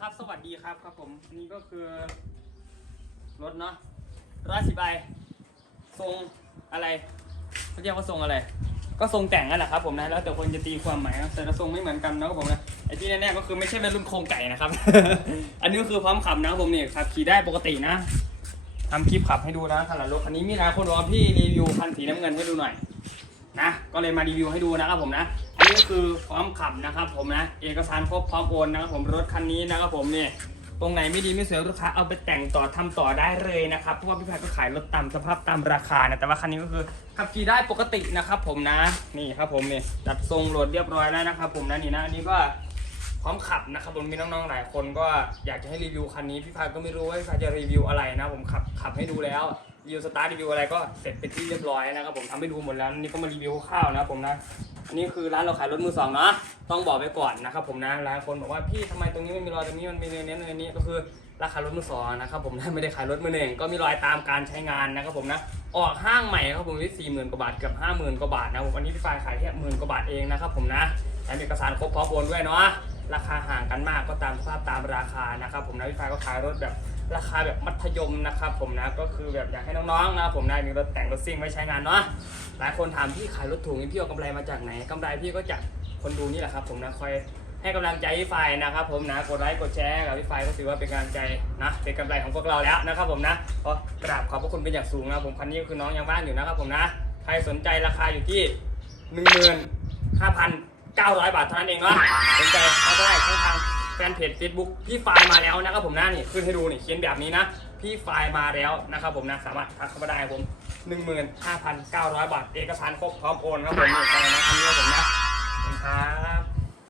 ครับ สวัสดีครับครับผมอันนี้ก็คือ รถเนาะร้อยสิบไอทรงอะไรเขาเรียกว่าทรงอะไร ก็ทรงแต่งนั่นแหละครับผมนะแล้วแต่คนจะตีความหมายนะแต่ละทรงไม่เหมือนกันนะครับผมนะไอ้ที่แน่ๆก็คือไม่ใช่เป็นรุ่นโครงไก่นะครับ อันนี้ก็คือพร้อมขับนะครับผมนี่ขับขี่ได้ปกตินะทำคลิปขับให้ดูนะขนาดรถคันนี้มีหลายคนบอพี่รีวิวคันสีน้ำเงินให้ดูหน่อยนะก็เลยมารีวิวให้ดูนะครับผมนะ นี้ก็คือพร้อมขับนะครับผมนะ เอกสารครบพร้อมโอนนะครับผมรถคันนี้นะครับผมเนี่ยตรงไหนไม่ดีไม่สวยลูกค้าเอาไปแต่งต่อทำต่อได้เลยนะครับเพราะว่าพี่แพทย์ก็ขายรถตามสภาพตามราคานะแต่ว่าคันนี้ก็คือขับขี่ได้ปกตินะครับ ผมนะนี่ครับผมนี่จัดทรงโหลดเรียบร้อยแล้วนะครับ ผมนะนี่นะอันนี้ก็พร้อมขับนะครับผมมีน้องๆหลายคนก็อยากจะให้รีวิวคันนี้พี่พายก็ไม่รู้ว่าพี่พายจะรีวิวอะไรนะ ผมขับขับให้ดูแล้ว รีวิวสตาร์ทรีวิวอะไรก็เสร็จเป็นที่เรียบร้อยนะครับผมทำให้ดูหมดแล้วนี่ก็มารีวิวคร่าวๆนะครับผมนะนนี้คือร้านเราขายรถมือสองเนาะต้องบอกไว้ก่อนนะครับผมนะหลายคนบอกว่าพี่ทำไมตรงนี้ไม่มีรอยตรงนี้มันมีเนี้ยเนี้ก็คือราคารถมือสองนะครับผมนะไม่ได้ขายรถมือหนึ่งก็มีรอยตามการใช้งานนะครับผมนะออกห้างใหม่ครับผมที่สี่หมื่นกว่าบาทเกือบห้าหมื่นกว่าบาทนะผมวันนี้พี่ฟายขายแค่หมื่นกว่าบาทเองนะครับผมนะแถมเอกสารครบพร้อมโอนด้วยเนาะราคาห่างกันมากก็ตามสภาพตามราคานะครับผมนะพี่ฟายก็ขายรถแบบ ราคาแบบมัธยมนะครับผมนะก็คือแบบอยากให้น้องๆนะผมนะมีรถแต่งรถซิ่งไว้ใช้งานเนาะหลายคนถามพี่ขายรถถูกนี่พี่เอากำไรมาจากไหนกำไรพี่ก็จากคนดูนี่แหละครับ ผมนะคอยให้กำลังใจพี่ไฟนะครับ ผมนะกดไลค์กดแชร์กับพี่ไฟก็ถือว่าเป็นกำลังใจนะเป็นกำไรของพวกเราแล้วนะครับ ผมนะก็กราบขอบพระคุณเป็นอย่างสูงนะผมคันนี้ก็คือน้องยังบ้านอยู่นะครับผมนะใครสนใจราคาอยู่ที่หนึ่งหมื่นห้าพันเก้าร้อยบาทเท่านั้นเองเนาะสนใจเข้าได้ช่องทาง แฟนเพจ Facebook พี่ไฟล์มาแล้วนะครับผมนะนี่ขึ้นให้ดูนี่เขียนแบบนี้นะ พี่ไฟล์มาแล้วนะครับผมนะสามารถทักเข้ามาได้ครับผม15,900 บาท เอกสารครบพร้อมโอนครับผมนี่ไปนะอันนี้ครับผมนะขอบคุณครับ